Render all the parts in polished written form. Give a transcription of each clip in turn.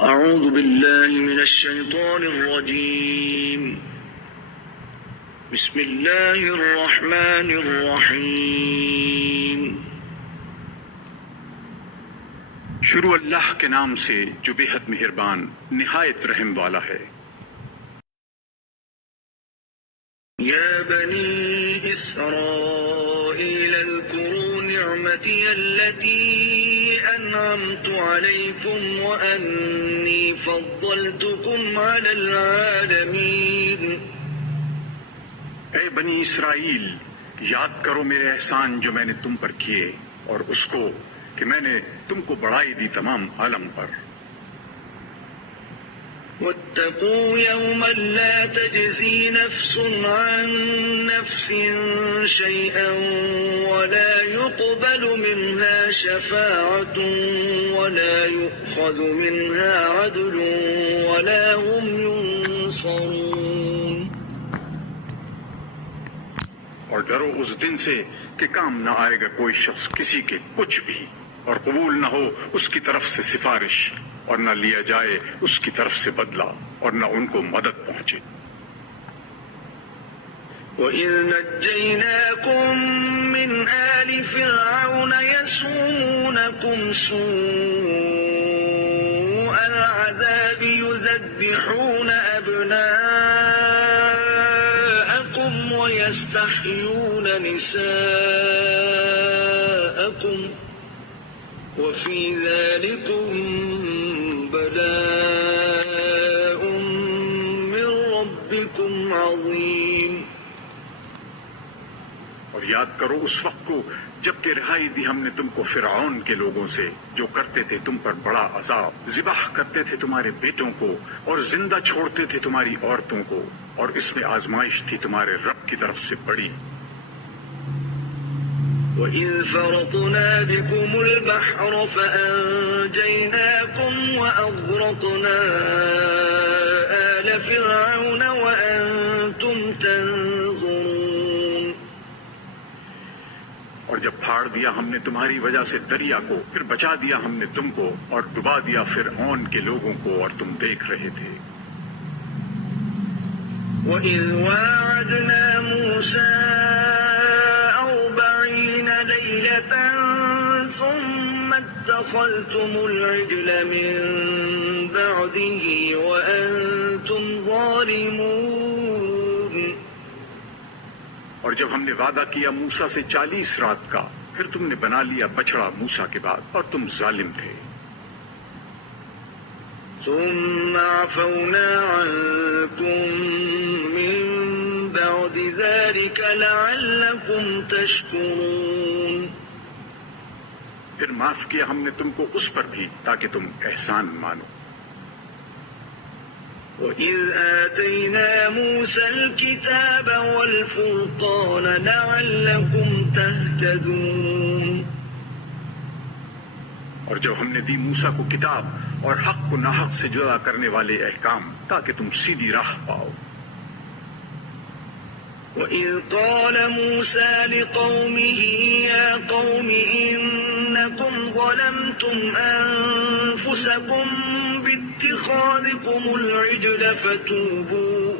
أعوذ بالله من الشيطان الرجيم بسم الله الرحمن الرحيم شروع اللہ کے نام سے جو بے حد مہربان نہایت رحم والا ہے۔ يا بني إسرائيل اذكروا نعمتي التي أنعمت عليكم وأني فضلتكم على العالمين۔ اے بنی اسرائیل، یاد کرو میرے احسان جو میں نے تم پر کیے، اور اس کو کہ میں نے تم کو بڑائی دی تمام عالم پر۔ واتقوا يوما لا تجزي نفس عن نفس شيئا ولا يقبل منها شفاعة ولا يؤخذ منها عدل ولا هم ينصرون۔ اور ڈرو اس دن سے کہ کام نہ آئے گا کوئی شخص کسی کے کچھ بھی، اور قبول نہ ہو اس کی طرف سے سفارش، اور نہ لیا جائے اس کی طرف سے بدلہ، اور نہ ان کو مدد پہنچے۔ وَإِذْ نَجَّيْنَاكُمْ مِنْ آلِ فِرْعَوْنَ يَسُومُونَكُمْ سُوءَ الْعَذَابِ يُذَبِّحُونَ أَبْنَاءَكُمْ وَيَسْتَحْيُونَ نِسَاءَكُمْ وَفِي ذَلِكُمْ بلاء من ربكم عظيم۔ اور یاد کرو اس وقت کو جب کہ رہائی دی ہم نے تم کو فرعون کے لوگوں سے، جو کرتے تھے تم پر بڑا عذاب، ذبح کرتے تھے تمہارے بیٹوں کو اور زندہ چھوڑتے تھے تمہاری عورتوں کو، اور اس میں آزمائش تھی تمہارے رب کی طرف سے بڑی۔ وَإِذْ فَرَقْنَا بِكُمُ الْبَحْرَ فَأَنْجَيْنَاكُمْ وَأَغْرَقْنَا آلَ فِرْعَوْنَ وَأَنْتُمْ تَنْظُرُونَ۔ اور جب پھاڑ دیا ہم نے تمہاری وجہ سے دریا کو، پھر بچا دیا ہم نے تم کو، اور ڈبا دیا فرعون کے لوگوں کو، اور تم دیکھ رہے تھے۔ وَإِذْ وَاعَدْنَا مُوسَىٰ 40 ليلة ثم اتخذتم العجل من بعده وأنتم ظالمون۔ اور جب ہم نے وعدہ کیا موسیٰ سے 40 رات کا، پھر تم نے بنا لیا بچڑا موسیٰ کے بعد، اور تم ظالم تھے۔ ثم عفونا عنكم من بعد ذلك لعلكم تشكرون۔ پھر معاف کیا ہم نے تم کو اس پر بھی تاکہ تم احسان مانو۔ وَإِذْ آتَيْنَا مُوسَى الْكِتَابَ وَالْفُرْقَانَ لَعَلَّكُمْ تَهْتَدُونَ۔ اور جب ہم نے دی موسیٰ کو کتاب اور حق کو ناحق سے جدا کرنے والے احکام، تاکہ تم سیدھی راہ پاؤ۔ وَإِذْ قَالَ مُوسَى لِقَوْمِهِ يَا قَوْمِ إِنَّكُمْ ظَلَمْتُمْ أَنفُسَكُمْ بِاتِّخَاذِكُمُ الْعِجْلَ فَتُوبُوا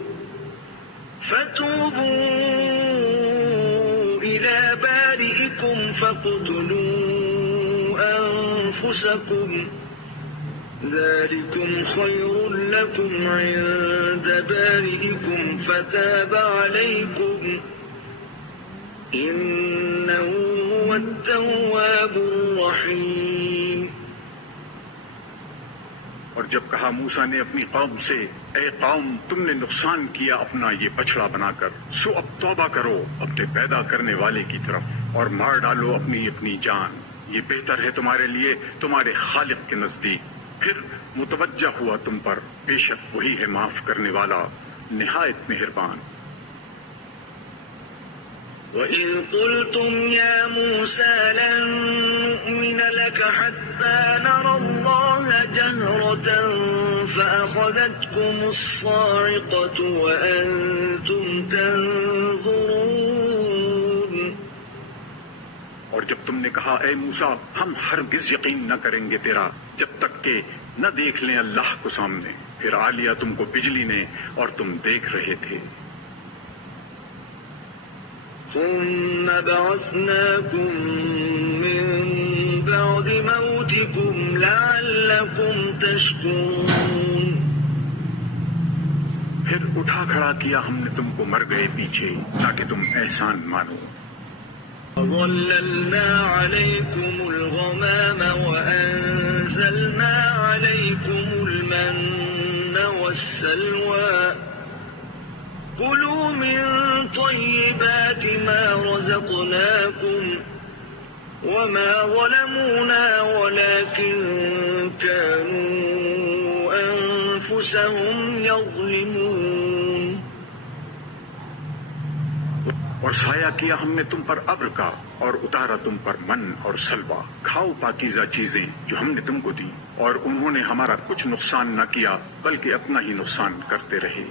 إِلَى بَارِئِكُمْ فَاقْتُلُوا أَنفُسَكُمْ ذلكم خير لكم عند بارئكم فتاب عليكم إنه هو التواب الرحيم۔ اور جب کہا موسیٰ نے اپنی قوم سے، اے قوم تم نے نقصان کیا اپنا یہ بچڑا بنا کر، سو اب توبہ کرو اپنے پیدا کرنے والے کی طرف، اور مار ڈالو اپنی اپنی جان، یہ بہتر ہے تمہارے لیے تمہارے خالق کے نزدیک۔ پھر متوجہ ہوا تم پر، بے شک وہی ہے معاف کرنے والا نہایت مہربان۔ وَإِذْ قُلْتُمْ يَا مُوسَى لَن نُّؤْمِنَ لَكَ حَتَّىٰ نَرَى اللَّهَ جَهْرَةً فَأَخَذَتْكُمُ الصَّاعِقَةُ وَأَنتُمْ تَنظُرُونَ۔ اور جب تم نے کہا اے موسیٰ ہم ہرگز یقین نہ کریں گے تیرا جب تک کہ نہ دیکھ لیں اللہ کو سامنے، پھر آ لیا تم کو بجلی نے اور تم دیکھ رہے تھے۔ ثم بعثناكم من بعد موتكم لعلكم تشكرون۔ پھر اٹھا کھڑا کیا ہم نے تم کو مر گئے پیچھے تاکہ تم احسان مانو۔ وَظَلَّلْنَا عَلَيْكُمُ الْغَمَامَ وَأَنزَلْنَا عَلَيْكُمُ الْمَنَّ وَالسَّلْوَىٰ كُلُوا مِن طَيِّبَاتِ مَا رَزَقْنَاكُمْ وَمَا ظَلَمُونَا وَلَٰكِن كَانُوا أَنفُسَهُمْ يَظْلِمُونَ۔ اور سایہ کیا ہم نے تم پر ابر کا اور اتارا تم پر من اور سلوہ، کھاؤ پاکیزہ چیزیں جو ہم نے تم کو دی، اور انہوں نے ہمارا کچھ نقصان نہ کیا بلکہ اپنا ہی نقصان کرتے رہے۔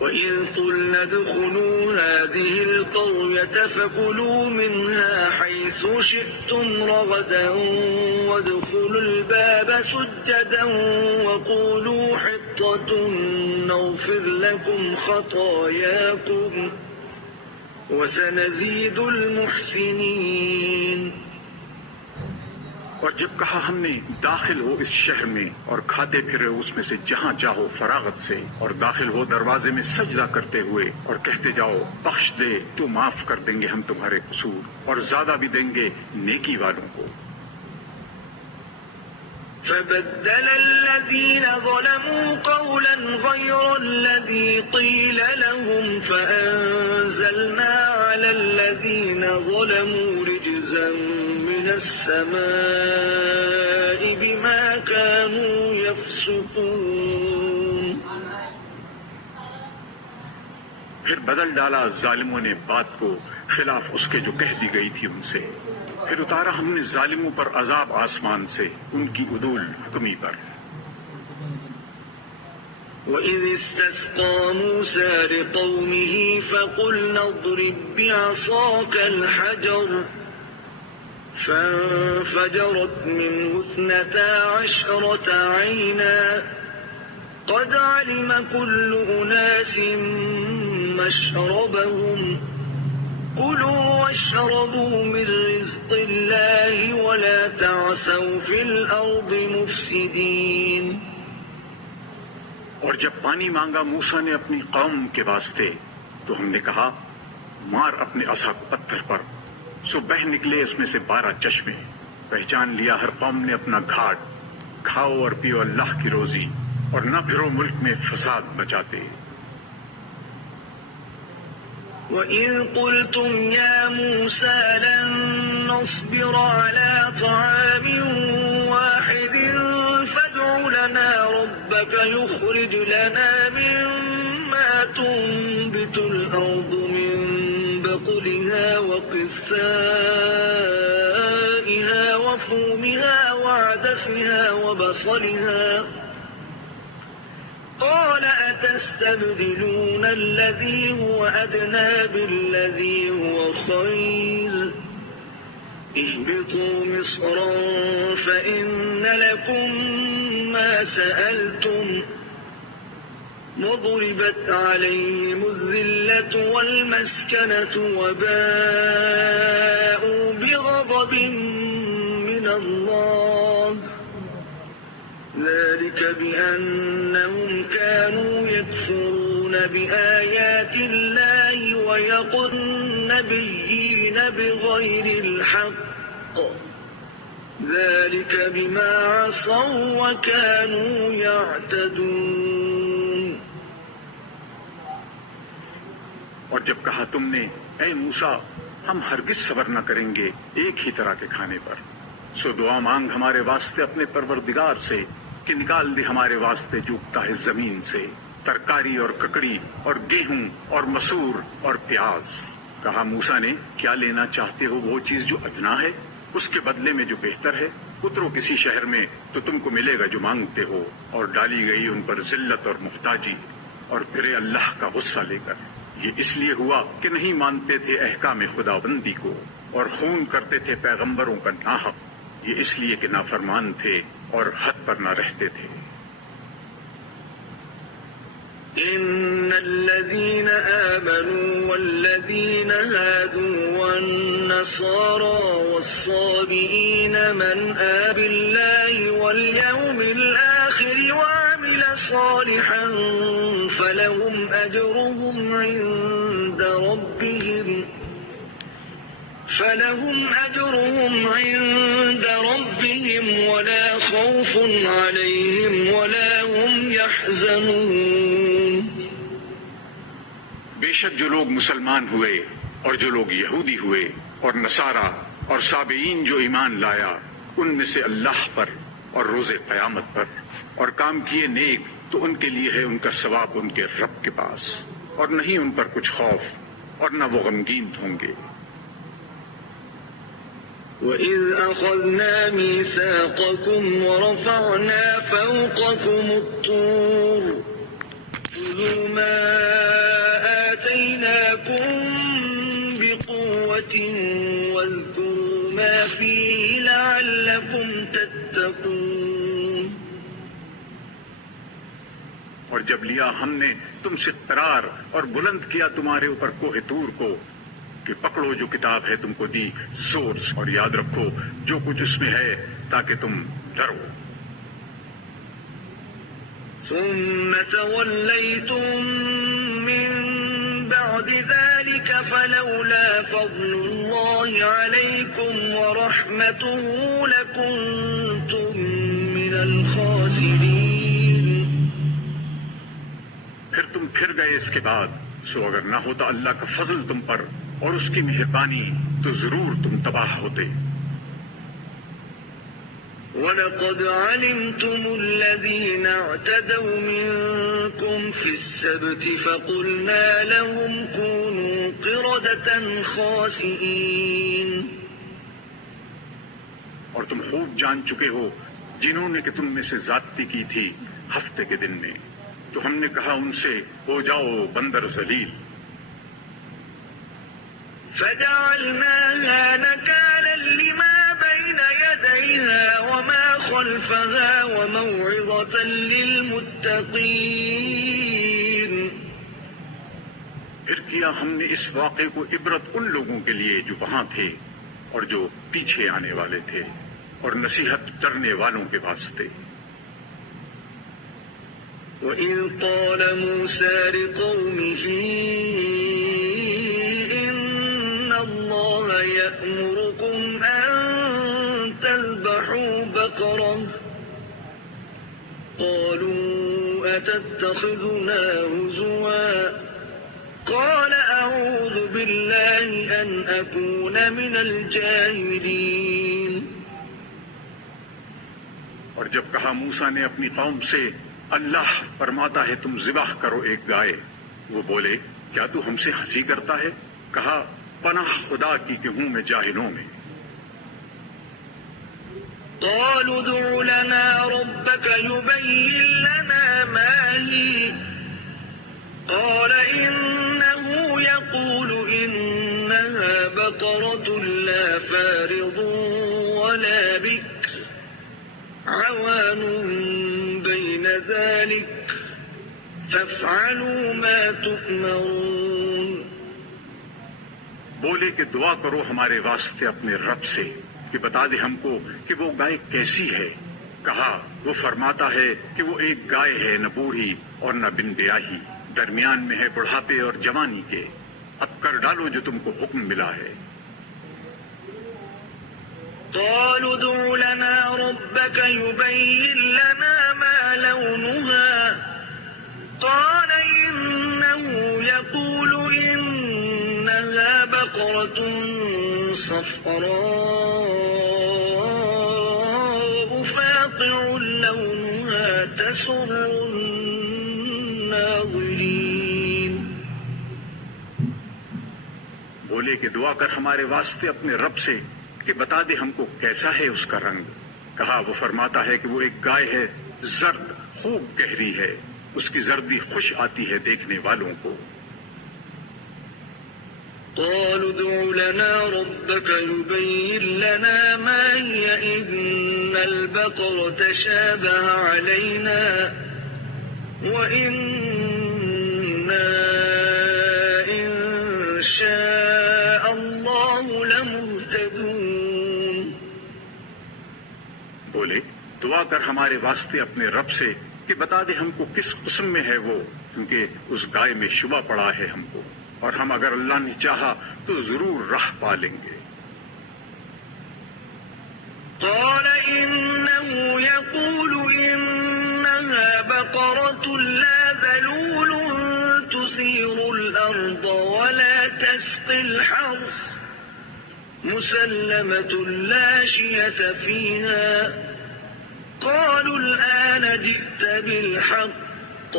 وَإِذْ قُلْنَا ادْخُلُوا هَٰذِهِ الْقَرْيَةَ فَكُلُوا مِنْهَا حَيْثُ شِئْتُمْ رَغَدًا وَادْخُلُوا الْبَابَ سُجَّدًا وَقُولُوا حِطَّةٌ نَّغْفِرْ لَكُمْ خَطَايَاكُمْ وَسَنَزِيدُ الْمُحْسِنِينَ۔ اور جب کہا ہم نے داخل ہو اس شہر میں اور کھاتے پھرے اس میں سے جہاں چاہو فراغت سے، اور داخل ہو دروازے میں سجدہ کرتے ہوئے اور کہتے جاؤ بخش دے تو معاف کر دیں گے ہم تمہارے قصور اور زیادہ بھی دیں گے نیکی والوں کو۔ فَبَدَّلَ الَّذِينَ ظَلَمُوا قَوْلًا غَيْرَ الَّذِي قِيلَ لَهُمْ فَأَنزَلْنَا عَلَى الَّذِينَ ظَلَمُوا رِجْزًا مِّنَ السَّمَاءِ بِمَا كَانُوا يَفْسُقُونَ۔ پھر بدل ڈالا ظالموں نے بات کو خلاف اس کے جو کہہ دی گئی تھی ان سے، پھر اتارا ہم نے ظالموں پر عذاب آسمان سے ان کی عدول حکمی پر۔ وَإِذِ اسْتَسْقَىٰ مُوسَىٰ لِقَوْمِهِ فَقُلْنَا اضْرِب بِّعَصَاكَ الْحَجَرَ فَانفَجَرَتْ مِنْهُ 12 عَيْنًا قَدْ عَلِمَ كُلُّ أُنَاسٍ مَّشْرَبَهُمْ كُلُوا وَاشْرَبُوا مِن رِّزْقِ اللَّهِ وَلَا تَعْثَوْا فِي الْأَرْضِ مُفْسِدِينَ۔ اور جب پانی مانگا موسیٰ نے اپنی قوم کے واسطے تو ہم نے کہا مار اپنے عصا کو پتھر پر، سو بہہ نکلے اس میں سے 12 چشمے۔ پہچان لیا ہر قوم نے اپنا گھاٹ، کھاؤ اور پیو اللہ کی روزی اور نہ پھرو ملک میں فساد مچاتے۔ وَإِذْ قُلْتُمْ يَا مُوسَىٰ لَن نَّصْبِرَ عَلَىٰ طَعَامٍ وَاحِدٍ فَادْعُ لَنَا رَبَّكَ يُخْرِجْ لَنَا مِمَّا تُنبِتُ الْأَرْضُ مِن بَقْلِهَا وَقِثَّائِهَا وَفُومِهَا وَعَدَسِهَا وَبَصَلِهَا قَالَ أَتَسْتَبْدِلُونَ الَّذِي هُوَ أَدْنَىٰ بِالَّذِي هُوَ خَيْرٌ اهْبِطُوا مِصْرًا فَإِنَّ لَكُم مَّا سَأَلْتُمْ وَضُرِبَتْ عَلَيْهِمُ الذِّلَّةُ وَالْمَسْكَنَةُ وَبَاءُوا بِغَضَبٍ مِّنَ اللَّهِ ذَلِكَ بِأَنَّهُمْ كَانُوا يَكْفُرُونَ بِآيَاتِ اللَّهِ وَيَقْتُلُونَ النَّبِيِّينَ بِغَيْرِ الْحَقِّ ذَلِكَ بِمَا عَصَوا وَكَانُوا يَعْتَدُونَ۔ اور جب کہا تم نے اے موسیٰ ہم ہرگز صبر نہ کریں گے ایک ہی طرح کے کھانے پر، سو دعا مانگ ہمارے واسطے اپنے پروردگار سے کہ نکال دے ہمارے واسطے جو اگتا ہے زمین سے، ترکاری اور ککڑی اور گیہوں اور مسور اور پیاز۔ کہا موسیٰ نے کیا لینا چاہتے ہو وہ چیز جو ادنا ہے، اس کے بدلے میں جو بہتر ہے؟ اترو کسی شہر میں تو تم کو ملے گا جو مانگتے ہو۔ اور ڈالی گئی ان پر ذلت اور محتاجی اور پھرے اللہ کا غصہ لے کر۔ یہ اس لیے ہوا کہ نہیں مانتے تھے احکام خداوندی کو اور خون کرتے تھے پیغمبروں کا ناحق۔ یہ اس لیے کہ نافرمان تھے اور حد پر نہ رہتے تھے۔ إن الذين آمنوا والذين هادوا والنصارى والصابئين من آمن بالله واليوم الآخر وعمل صالحا فلهم أجرهم عند ربهم ولا خوف عليهم ولا هم يحزنون۔ بے شک جو لوگ مسلمان ہوئے اور جو لوگ یہودی ہوئے اور نصارہ اور سابعین جو ایمان لایا ان میں سے اللہ پر اور روز قیامت پر اور کام کیے نیک تو ان کے لیے ہے ان کا ثواب ان کے رب کے پاس، اور نہیں ان پر کچھ خوف اور نہ وہ غمگین ہوں گے۔ وَإِذْ أَخَذْنَا مِيثَاقَكُمْ وَرَفَعْنَا فَوْقَكُمُ الطُّورَ خُذُوا مَا آتَيْنَاكُمْ بِقُوَّةٍ وَاذْكُرُوا مَا فِيهِ لَعَلَّكُمْ تَتَّقُونَ۔ اور جب لیا ہم نے تم سے قرار اور بلند کیا تمہارے اوپر کوہ طور کو کہ پکڑو جو کتاب ہے تم کو دی زور سے، اور یاد رکھو جو کچھ اس میں ہے تاکہ تم ڈرو۔ ثم توليتم من بعد ذلك فلولا فضل الله عليكم ورحمته لكنتم من الخاسرين۔ پھر تم پھر گئے اس کے بعد، سو اگر نہ ہوتا اللہ کا فضل تم پر اور اس کی مہربانی تو ضرور تم تباہ ہوتے۔ وَلَقَدْ عَلِمْتُمُ الَّذِينَ اعْتَدَوْا مِنكُمْ فِي السَّبْتِ فَقُلْنَا لَهُمْ كُونُوا قِرَدَةً خَاسِئِينَ۔ اور تم خوب جان چکے ہو جنہوں نے کہ تم میں سے زیادتی کی تھی ہفتے کے دن میں، تو ہم نے کہا ان سے ہو جاؤ بندر ذلیل۔ فَجَعَلْنَاهَا نَكَالًا لِمَا بَيْنَ يَدَيْهَا وَمَا خَلْفَهَا وَمَوْعِظَةً لِلْمُتَّقِينَ۔ پھر کیا ہم نے اس واقعے کو عبرت ان لوگوں کے لیے جو وہاں تھے اور جو پیچھے آنے والے تھے، اور نصیحت ڈرنے والوں کے واسطے۔ وَإِذْ قَالَ مُوسَىٰ لِقَوْمِهِ اللَّهَ يَأْمُرُكُمْ أَن تَذْبَحُوا بَقَرَةً قَالُوا أَتَتَّخِذُنَا هُزُوًا قَالَ أَعُوذُ بِاللَّهِ أَنْ أَكُونَ مِنَ الْجَاهِلِينَ۔ اور جب کہا موسیٰ نے اپنی قوم سے اللہ فرماتا ہے تم ذبح کرو ایک گائے، وہ بولے کیا تو ہم سے ہنسی کرتا ہے؟ کہا پناہ خدا کی کہ ہوں میں جاہلوں میں۔ قالوا ادع لنا ربك يبين لنا ما هي قال إنه يقول إنها بقرة لا فارض ولا بكر عوان بين ذلك فافعلوا ما تؤمرون۔ بولے کہ دعا کرو ہمارے واسطے اپنے رب سے کہ بتا دے ہم کو کہ وہ گائے کیسی ہے۔ کہا وہ فرماتا ہے کہ وہ ایک گائے ہے، نہ بوڑھی اور نہ بن بیاہی، درمیان میں ہے بڑھاپے اور جوانی کے، اب کر ڈالو جو تم کو حکم ملا ہے۔ قالوا ادع لنا ربك يبين لنا ما لونها قال إنه يقول إنها بقرة صفراء فاقع لونها تسر الناظرين۔ بولے کہ دعا کر ہمارے واسطے اپنے رب سے کہ بتا دے ہم کو کیسا ہے اس کا رنگ۔ کہا وہ فرماتا ہے کہ وہ ایک گائے ہے، زرد خوب گہری ہے، اس کی زردی خوش آتی ہے دیکھنے والوں کو۔ قالوا ادع لنا ربك يبين لنا ما هي إن البقرة تشابه علينا وإنا إن شاء الله لمهتدون. بولے دعا کر ہمارے واسطے اپنے رب سے کہ بتا دے ہم کو کس قسم میں ہے وہ، کیونکہ اس گائے میں شبہ پڑا ہے ہم کو، اور ہم اگر اللہ نے چاہا تو ضرور راہ پا لیں گے. قال إنه يقول إنها بقرة لا ذلول تثير الأرض ولا تسقي الحرث مسلمة لا شية فيها. قالوا الآن جئت بالحق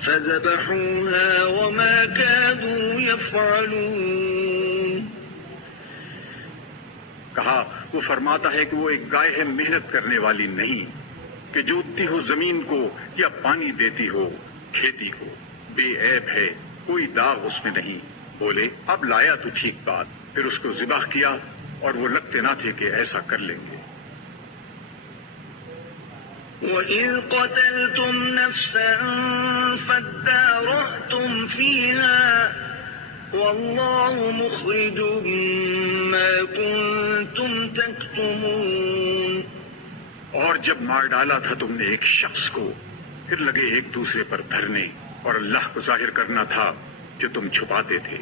فذبحوها وما كادوا يفعلون. کہا وہ فرماتا ہے کہ وہ ایک گائے ہے محنت کرنے والی نہیں، کہ جوتتی ہو زمین کو یا پانی دیتی ہو کھیتی کو، بے عیب ہے، کوئی داغ اس میں نہیں. بولے اب لایا تو ٹھیک بات. پھر اس کو ذبح کیا اور وہ لگتے نہ تھے کہ ایسا کر لیں گے. وَإِذْ قَتَلْتُمْ نَفْسًا فَادَّارَأْتُمْ فِيهَا وَاللَّهُ مُخْرِجٌ مَا كُنْتُمْ تَكْتُمُونَ. اور جب مار ڈالا تھا تم نے ایک شخص کو، پھر لگے ایک دوسرے پر دھرنے، اور اللہ کو ظاہر کرنا تھا جو تم چھپاتے تھے.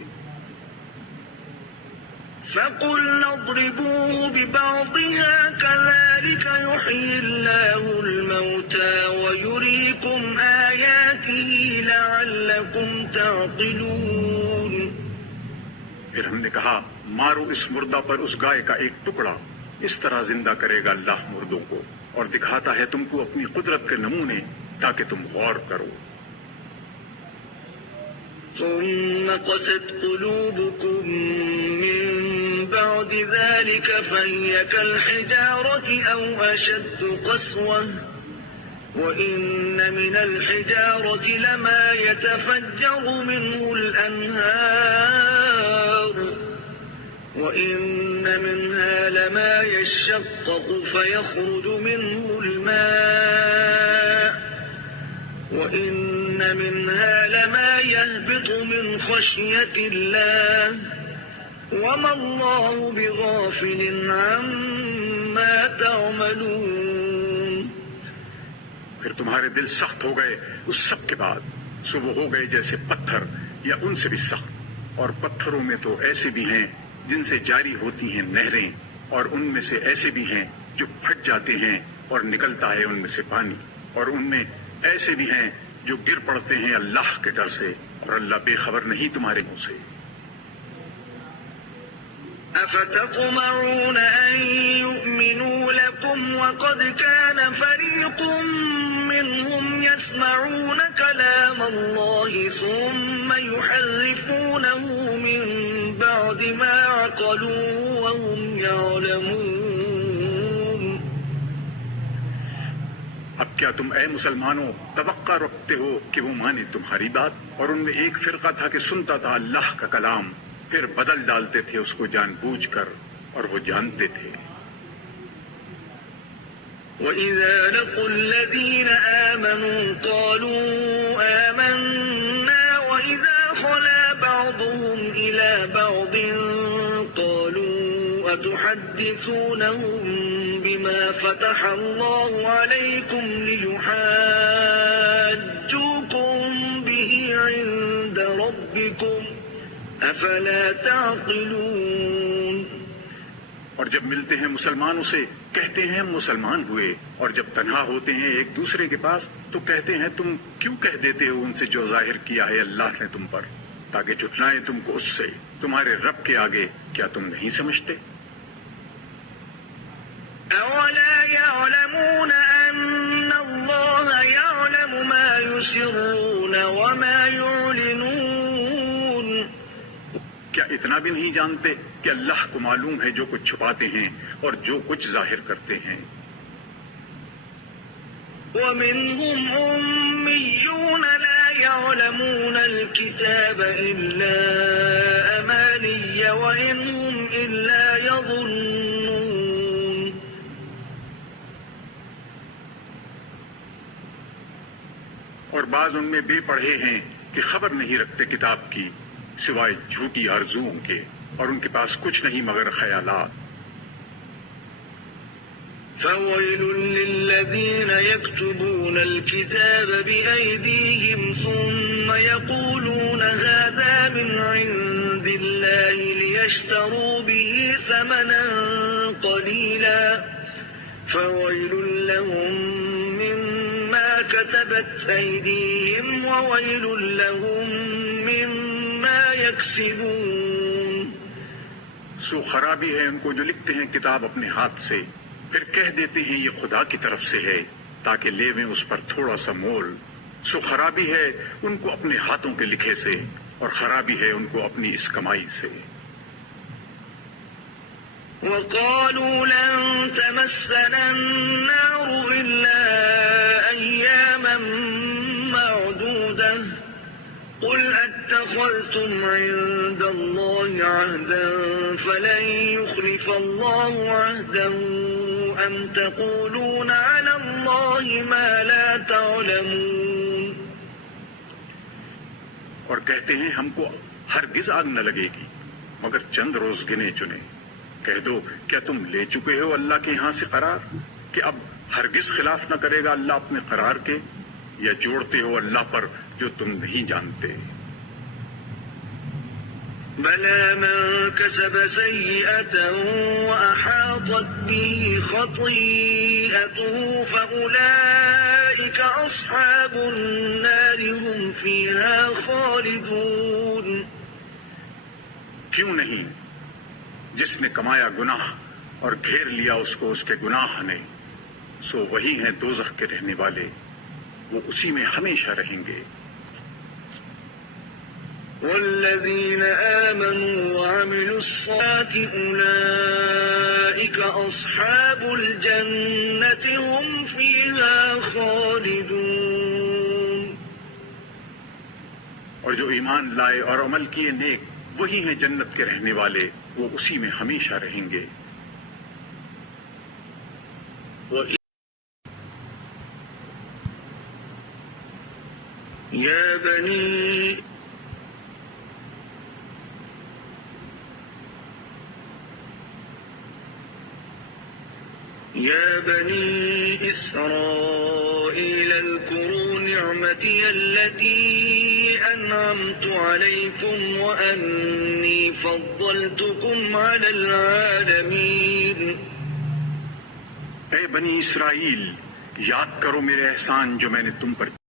فَقُلْنَا اضْرِبُوهُ بِبَعْضِهَا كَذَلِكَ يُحْيِي اللَّهُ الْمَوْتَى وَيُرِيكُمْ آيَاتِهِ لَعَلَّكُمْ تَعْقِلُونَ. پھر ہم نے کہا مارو اس مردہ پر اس گائے کا ایک ٹکڑا، اس طرح زندہ کرے گا اللہ مردوں کو، اور دکھاتا ہے تم کو اپنی قدرت کے نمونے تاکہ تم غور کرو. ثم قست قلوبكم من بعد ذلك فهي كالحجارة أو أشد قسوة وإن من الحجارة لما يتفجر منه الأنهار وإن منها لما يشقق فيخرج منه الماء وإن منها لما يهبط من خشية الله وما الله بغافل عما تعملون. پھر تمہارے دل سخت ہو گئے اس سب کے بعد، سو وہ ہو گئے جیسے پتھر یا ان سے بھی سخت. اور پتھروں میں تو ایسے بھی ہیں جن سے جاری ہوتی ہیں نہریں، اور ان میں سے ایسے بھی ہیں جو پھٹ جاتے ہیں اور نکلتا ہے ان میں سے پانی، اور ان میں ایسے بھی ہیں جو گر پڑتے ہیں اللہ کے ڈر سے، اور اللہ بے خبر نہیں تمہارے منہ سے. أفتطمعون أن يؤمنوا لكم وقد كان فريق منهم يسمعون كلام الله ثم يحرفونه من بعد ما عقلوه وهم يعلمون. اب کیا تم اے مسلمانوں توقع رکھتے ہو کہ وہ مانے تمہاری بات؟ اور ان میں ایک فرقہ تھا کہ سنتا تھا اللہ کا کلام، پھر بدل ڈالتے تھے اس کو جان بوجھ کر، اور وہ جانتے تھے. وَإِذَا لَقُوا الَّذِينَ آمَنُوا قَالُوا آمَنَّا وَإِذَا خَلَا بَعْضُهُمْ إِلَى بَعْضٍ قَالُوا أَتُحَدِّثُونَهُم بِمَا فَتَحَ اللَّهُ عَلَيْكُمْ لِيُحَاجُّوكُم بِهِ عِندَ رَبِّكُمْ أَفَلَا تَعْقِلُونَ. اور جب ملتے ہیں مسلمانوں سے کہتے ہیں ہم مسلمان ہوئے، اور جب تنہا ہوتے ہیں ایک دوسرے کے پاس تو کہتے ہیں تم کیوں کہہ دیتے ہو ان سے جو ظاہر کیا ہے اللہ نے تم پر، تاکہ جھٹلائیں تم کو اس سے تمہارے رب کے آگے. کیا تم نہیں سمجھتے؟ أَوَلَا يَعْلَمُونَ أَنَّ اللَّهَ يَعْلَمُ مَا يُسِرُّونَ وَمَا يُعْلِنُونَ. کیا اتنا بھی نہیں جانتے کہ اللہ کو معلوم ہے جو کچھ چھپاتے ہیں اور جو کچھ ظاہر کرتے ہیں؟ وَمِنْهُمْ أُمِّيُّونَ لَا يعلمون الكتاب إلا أماني وإن هم إلا يظنون اور بعض ان میں بے پڑھے ہیں کہ خبر نہیں رکھتے کتاب کی سوائے جھوٹی آرزوؤں کے، اور ان کے پاس کچھ نہیں مگر خیالات۔ فويل للذين يكتبون الكتاب بأيديهم ثم يقولون هذا من عند الله ليشتروا به ثمنا قليلا فويل لهم مما كتبت أيديهم وويل لهم مما يكسبون۔ سو خرابی ہے ان کو جو لکھتے ہیں کتاب اپنے ہاتھ سے، پھر کہہ دیتے ہیں یہ خدا کی طرف سے ہے تاکہ لیویں اس پر تھوڑا سا مول۔ سو خرابی ہے ان کو اپنے ہاتھوں کے لکھے سے، اور خرابی ہے ان کو اپنی اس کمائی سے۔ وقالوا لن تمسنا النار إلا أياما معدودة قل اتخذتم عند الله عهدا فلن يخلف الله عهده أم تقولون على الله ما لا تعلمون۔ اور کہتے ہیں ہم کو ہرگز آگ نہ لگے گی مگر چند روز گنے چنے۔ کہہ دو کیا تم لے چکے ہو اللہ کے یہاں سے قرار کہ اب ہرگز خلاف نہ کرے گا اللہ اپنے قرار کے، یا جوڑتے ہو اللہ پر جو تم نہیں جانتے؟ بلى من كسب سيئة وأحاطت به خطيئته فأولئك أصحاب النار هم فيها خالدون۔ کیوں نہیں؟ جس نے کمایا گناہ اور گھیر لیا اس کو اس کے گناہ نے، سو وہی ہیں دوزخ کے رہنے والے، وہ اسی میں ہمیشہ رہیں گے۔ والذين آمنوا وعملوا الصالحات أولئك أصحاب الجنة هم فيها خالدون۔ اور جو ایمان لائے اور عمل کیے نیک، وہی ہیں جنت کے رہنے والے، وہ اسی میں ہمیشہ رہیں گے۔ يا بني إسرائيل اذكروا نعمتي التي أنعمت عليكم وأني فضلتكم على العالمين۔ اے بنی اسرائیل، یاد کرو میرے احسان جو میں نے تم پر